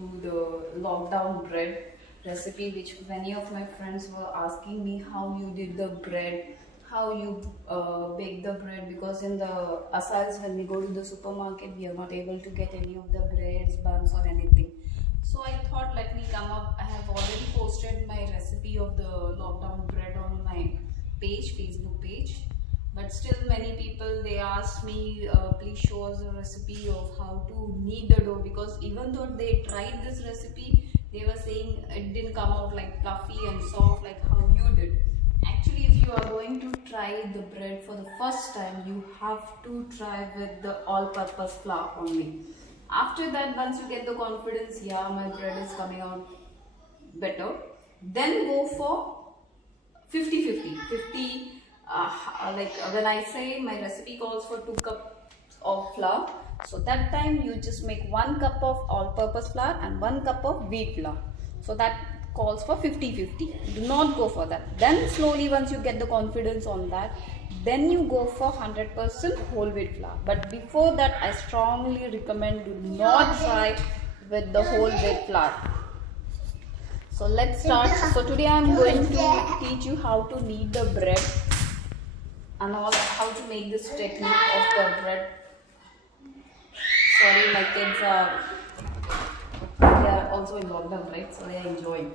The lockdown bread recipe, which many of my friends were asking me how you did the bread, how you bake the bread, because in the asides when we go to the supermarket we are not able to get any of the breads, buns or anything. So I thought, let me come up. I have already posted my recipe of the lockdown bread on my page, Facebook page, but still many people they ask me, please show us a recipe of how to knead the dough, because even though they tried this recipe they were saying it didn't come out like fluffy and soft like how you did. Actually, if you are going to try the bread for the first time, you have to try with the all-purpose flour only. After that, once you get the confidence, yeah, my bread is coming out better, then go for 50-50. 50, like when I say my recipe calls for 2 cups of flour, so that time you just make 1 cup of all-purpose flour and 1 cup of wheat flour. So that calls for 50-50. Do not go for that. Then slowly, once you get the confidence on that, then you go for 100% whole wheat flour. But before that, I strongly recommend do not try with the whole wheat flour. So let's start. So today I am going to teach you how to knead the bread and all, how to make this technique of the bread. Sorry, my kids they are also in lockdown, right? So they are enjoying.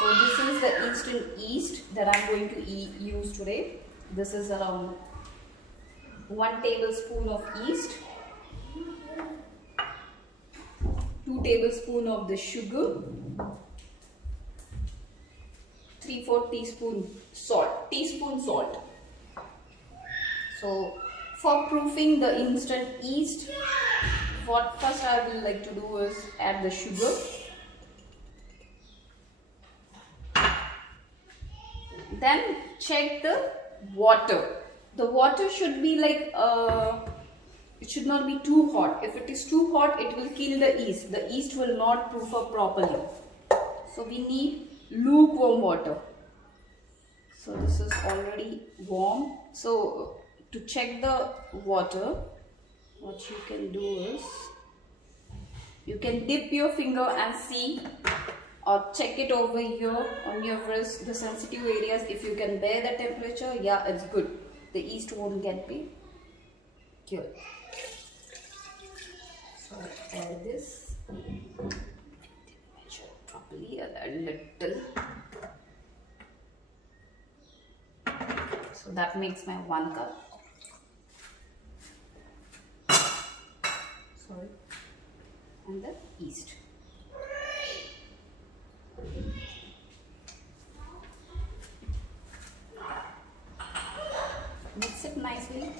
So this is the instant yeast that I am going to use today. This is around 1 tablespoon of yeast, 2 tablespoons of the sugar, 3/4 teaspoon salt. So for proofing the instant yeast, what first I will like to do is add the sugar. Then check the water. The water should be like, it should not be too hot. If it is too hot, it will kill the yeast. The yeast will not proof up properly. So we need lukewarm water. So this is already warm. So to check the water, what you can do is, you can dip your finger and see, or check it over here on your wrist, the sensitive areas. If you can bear the temperature, yeah, it's good. The yeast won't get be killed. So add this. Measure properly a little. So that makes my 1 cup. Sorry. And the yeast. Mix it nicely.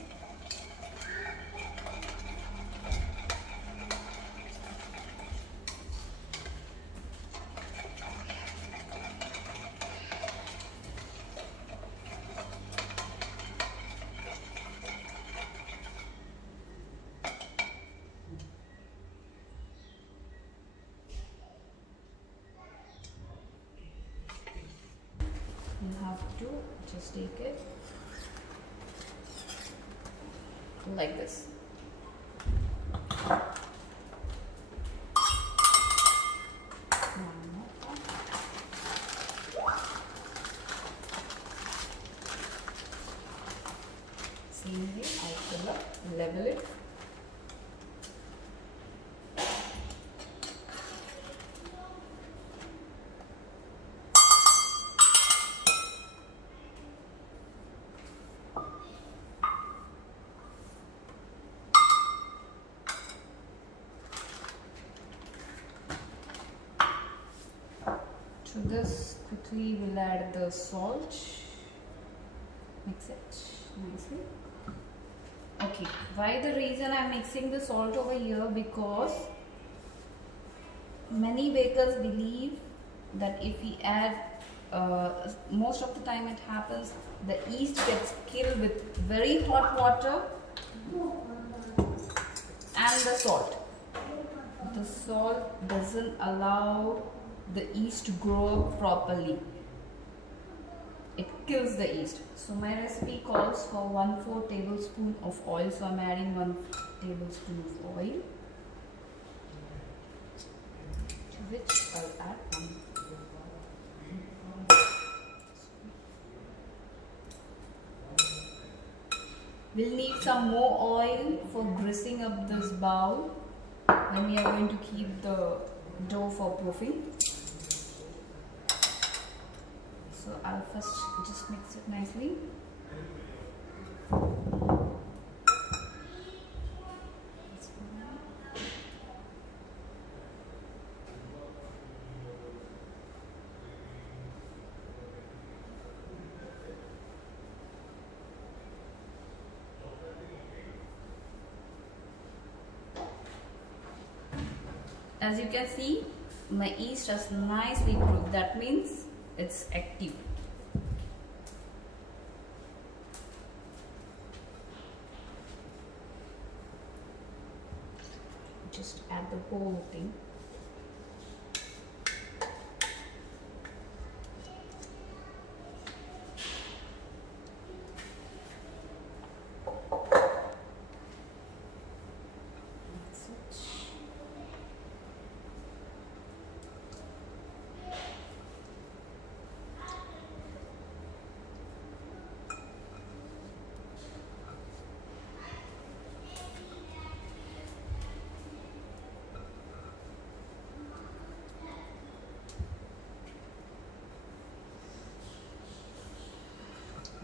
You have to just take it like this. Same way, I fill up, level it. To this, quickly we'll add the salt. Mix it nicely. Okay, why the reason I'm mixing the salt over here? Because many bakers believe that if we add, most of the time it happens, the yeast gets killed with very hot water and the salt. The salt doesn't allow the yeast to grow up properly. It kills the yeast. So my recipe calls for 1/4 tablespoon of oil. So I'm adding 1 tablespoon of oil. which I'll add one. We'll need some more oil for greasing up this bowl when we are going to keep the dough for proofing. So I'll first just mix it nicely. As you can see, my yeast has nicely proofed. That means it's active. Just add the whole thing.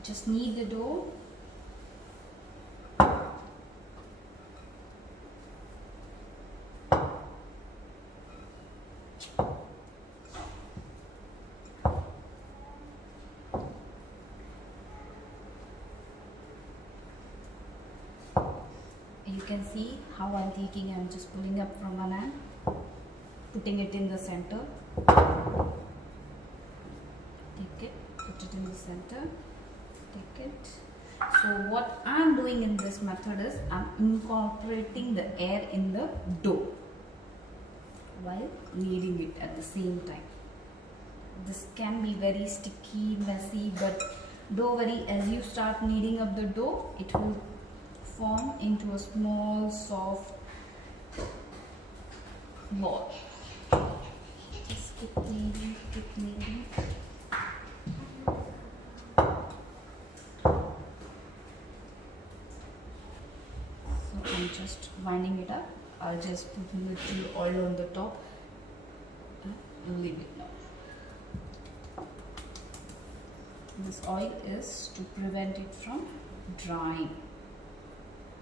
Just knead the dough. You can see how I'm taking, I'm just pulling up from one end, putting it in the center. Take it, put it in the center. Take it. So what I'm doing in this method is I'm incorporating the air in the dough while kneading it at the same time. This can be very sticky, messy, but don't worry, as you start kneading up the dough, it will form into a small, soft ball. Just keep kneading, keep kneading. I'm just winding it up. I'll just put a little oil on the top and leave it now. This oil is to prevent it from drying,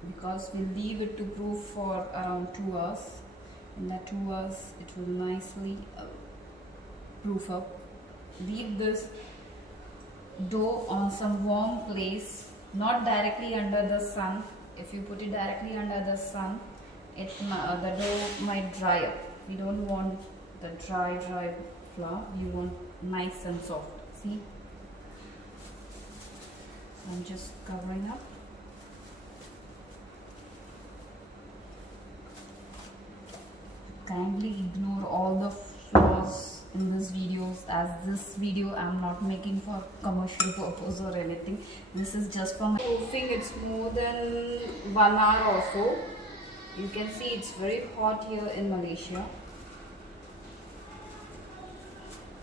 because we'll leave it to proof for around 2 hours. In that 2 hours, it will nicely proof up. Leave this dough on some warm place, not directly under the sun. If you put it directly under the sun, the dough might dry up. We don't want the dry flour. We want nice and soft. See? So I'm just covering up. Kindly ignore all the flaws in this videos, as this video I'm not making for commercial purpose or anything. This is just for my proofing. It's more than 1 hour or so. You can see it's very hot here in Malaysia.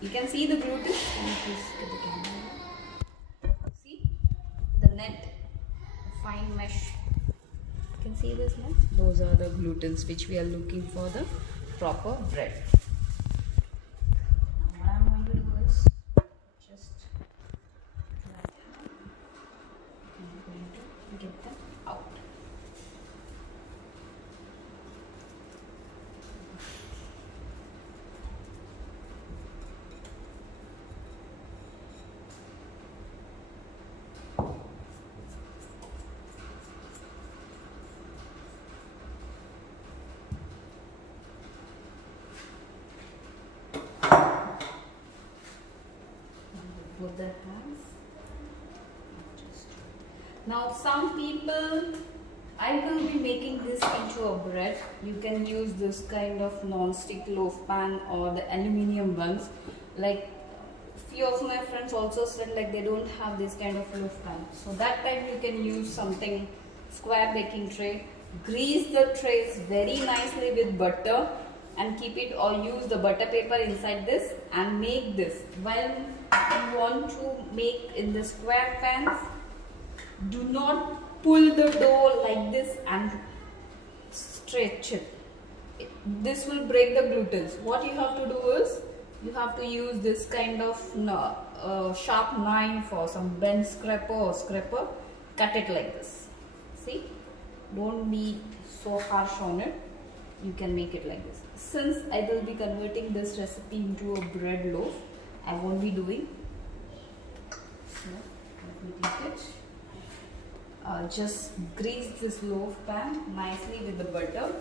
You can see the gluten. Can you please get the camera? See the net, the fine mesh. You can see this now. Those are the glutens which we are looking for the proper bread. Get them out. Put the hands. Now some people, I will be making this into a bread. You can use this kind of non-stick loaf pan or the aluminium ones. Like few of my friends also said like they don't have this kind of loaf pan. So that time you can use something square baking tray. Grease the trays very nicely with butter and keep it, or use the butter paper inside this and make this. When you want to make in the square pans, do not pull the dough like this and stretch it. This will break the glutens. What you have to do is, you have to use this kind of sharp knife or some bent scraper or scraper. Cut it like this. See, don't be so harsh on it. You can make it like this. Since I will be converting this recipe into a bread loaf, I won't be doing. So let me take it. Just grease this loaf pan nicely with the butter.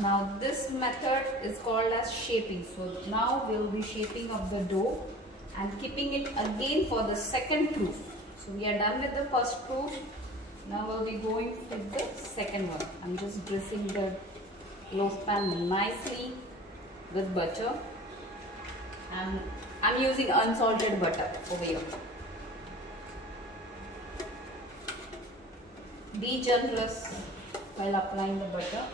Now this method is called as shaping. So now we will be shaping up the dough and keeping it again for the second proof. So we are done with the first proof. Now we will be going with the second one. I am just greasing the loaf pan nicely with butter, and I am using unsalted butter over here. Be generous while applying the butter.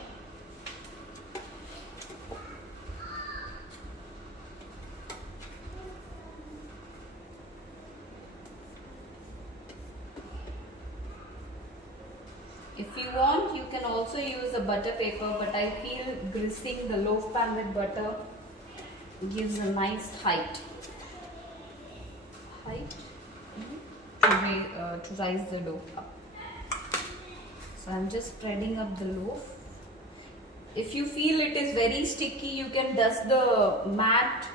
If you want, you can also use a butter paper, but I feel greasing the loaf pan with butter gives a nice height to rise the dough up. So I am just spreading up the loaf. If you feel it is very sticky, you can dust the mat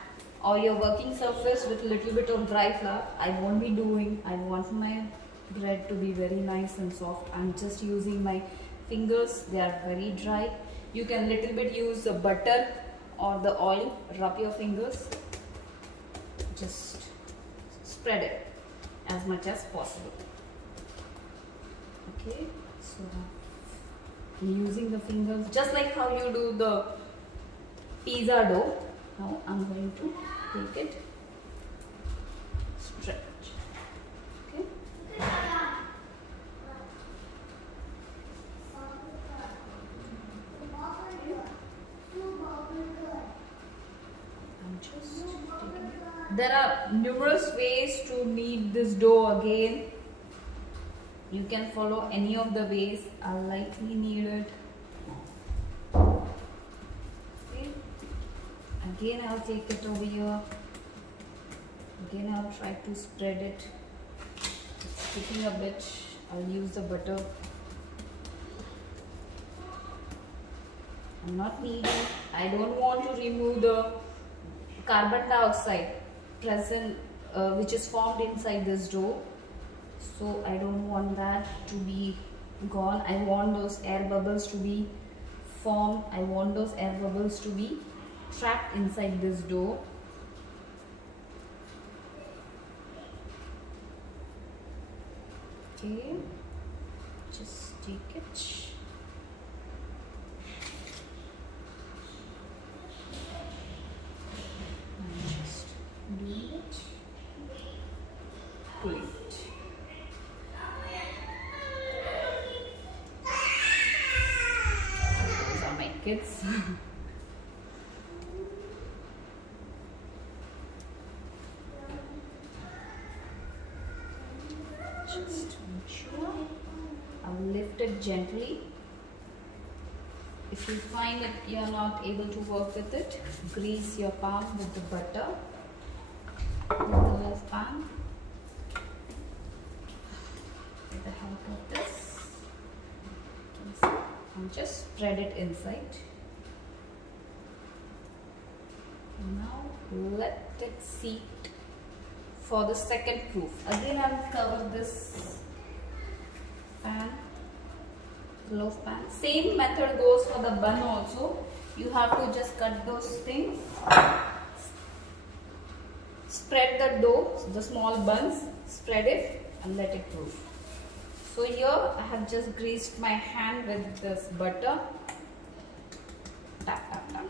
or your working surface with a little bit of dry flour. I won't be doing. I want my bread to be very nice and soft. I'm just using my fingers. They are very dry. You can little bit use the butter or the oil. Rub your fingers. Just spread it as much as possible. Okay, so I'm using the fingers just like how you do the pizza dough. Now I'm going to take it, stretch. Okay. I'm just taking it. There are numerous ways to knead this dough again. You can follow any of the ways. I'll lightly knead it. Okay. Again I'll take it over here. Again I'll try to spread it. It's sticking a bit. I'll use the butter. I'm not kneading. I don't want to remove the carbon dioxide present which is formed inside this dough. So I don't want that to be gone. I want those air bubbles to be formed. I want those air bubbles to be trapped inside this dough. Okay, just take it. I'm just doing it. Pull it. Those are my kids. Just make sure. I'll lift it gently. If you find that you are not able to work with it, grease your palm with the butter in the loaf pan. With the help of this, you can see, and just spread it inside. Now let it seat for the second proof. Again I will cover this pan, loaf pan. Same method goes for the bun also. You have to just cut those things, spread the dough, the small buns, spread it and let it proof. So here I have just greased my hand with this butter. Tap, tap, tap.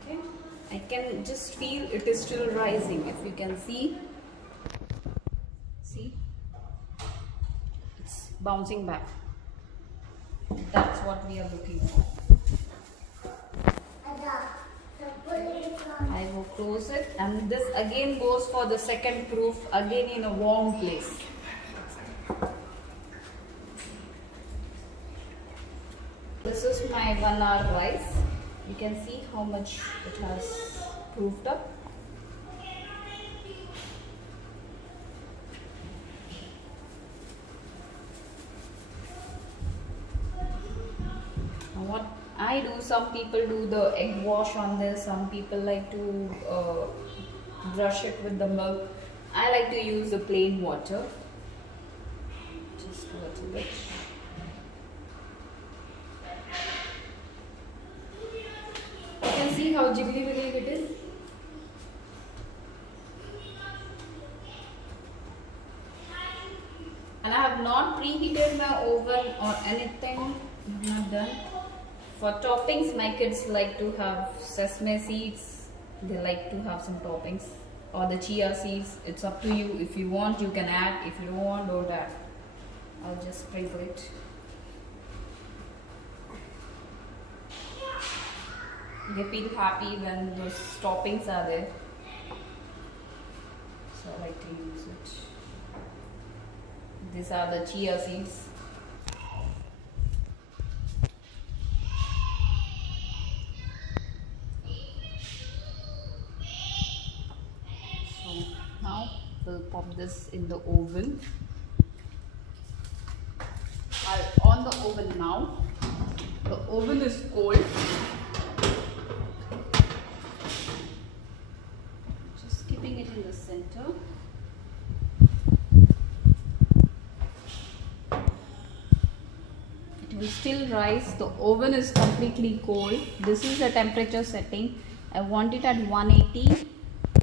Okay, I can just feel it is still rising. If you can see, it's bouncing back. That's what we are looking for. I will close it, and this again goes for the second proof, again in a warm place. This is my 1 hour rice. You can see how much it has proofed up. Now what I do, some people do the egg wash on this, some people like to brush it with the milk. I like to use the plain water. Just a little bit. You can see how jiggly wiggly it is. And I have not preheated my oven or anything. I'm not done. For toppings, my kids like to have sesame seeds. They like to have some toppings. Or the chia seeds. It's up to you. If you want, you can add. If you want, don't add. I'll just sprinkle it. They feel happy when those toppings are there. So I like to use it. These are the chia seeds. So now we'll pop this in the oven. On the oven now. The oven is cold. Just keeping it in the center. It will still rise. The oven is completely cold. This is the temperature setting. I want it at 180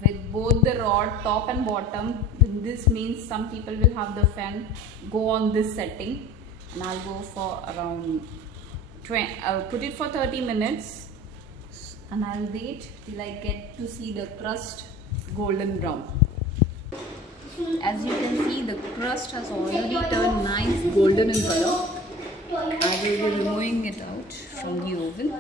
with both the rod top and bottom. This means some people will have the fan go on this setting, and I'll go for around 20. I'll put it for 30 minutes and I'll wait till I get to see the crust golden brown. As you can see, the crust has already turned nice golden in color. I will be removing it out from the oven.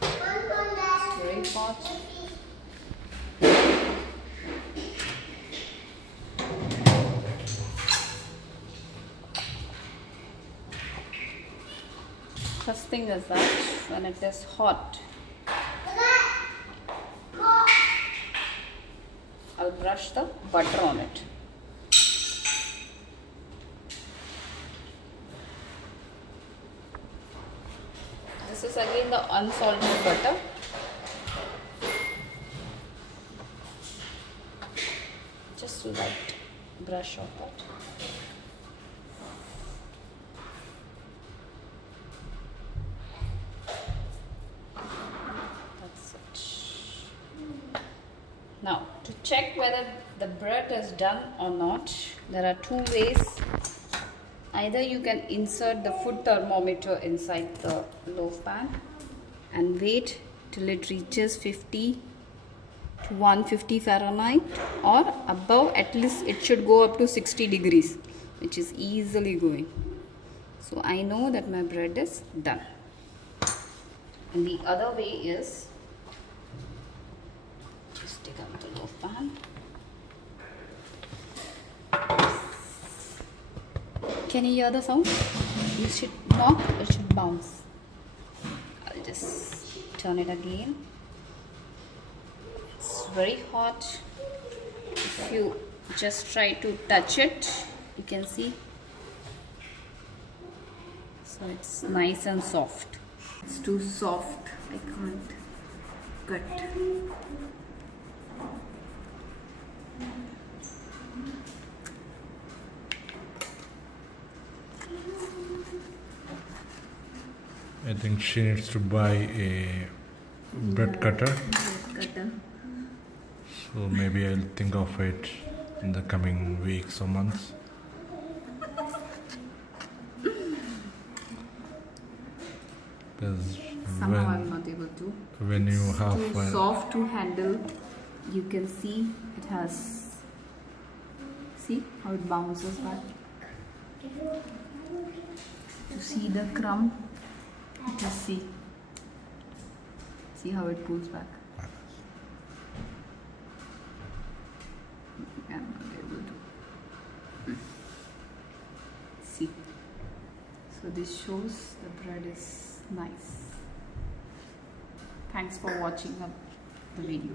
It's very hot. First thing is that when it is hot, I'll brush the butter on it. This is again the unsalted butter. Just light brush of it. That's it. Now, to check whether the bread is done or not, there are two ways. Either you can insert the food thermometer inside the loaf pan and wait till it reaches 50 to 150 Fahrenheit, or above, at least it should go up to 60 degrees, which is easily going. So I know that my bread is done. And the other way is, just take out the loaf pan. Can you hear the sound? You should knock, it should bounce. I'll just turn it again. It's very hot. If you just try to touch it, you can see. So it's nice and soft. It's too soft. I can't cut. I think she needs to buy a bread cutter. So maybe I'll think of it in the coming weeks or months. because Somehow I'm not able to. when you It's have too soft to handle. You can see it has. See how it bounces back. To see the crumb, just see. See how it pulls back. I'm not able to. See. So this shows the bread is nice. Thanks for watching the video.